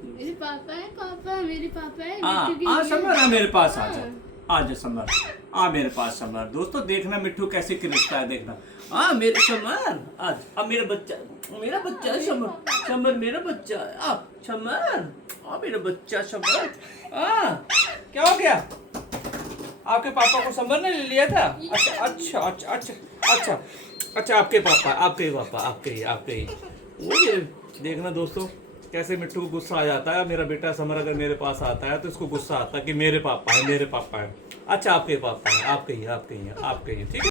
मेरे पापा है, पापा मेरे पापा है। हाँ मिट्टू की हाँ समर, हाँ मेरे पास आ जा, हाँ। आ जा समर, आ मेरे पास समर। दोस्तों देखना मिट्टू कैसे खिलता है, देखना। हाँ मेरे समर, आज अब मेरा बच्चा, मेरा बच्चा है समर, समर मेरा बच्चा है। आ समर, आ मेरा बच्चा समर। क्या हो गया? आपके पापा को समर ने ले लिया था? अच्छा अच्छा अच्छा अच्छा अच्छा अच्छा, आपके पापा, आपके ही पापा, आपके ही। वो ये देखना दोस्तों कैसे मिट्टू को गुस्सा आ जाता है। मेरा बेटा समर अगर मेरे पास आता है तो इसको गुस्सा आता है कि मेरे पापा है, मेरे पापा है। अच्छा आपके पापा है, आपके ही, ठीक है।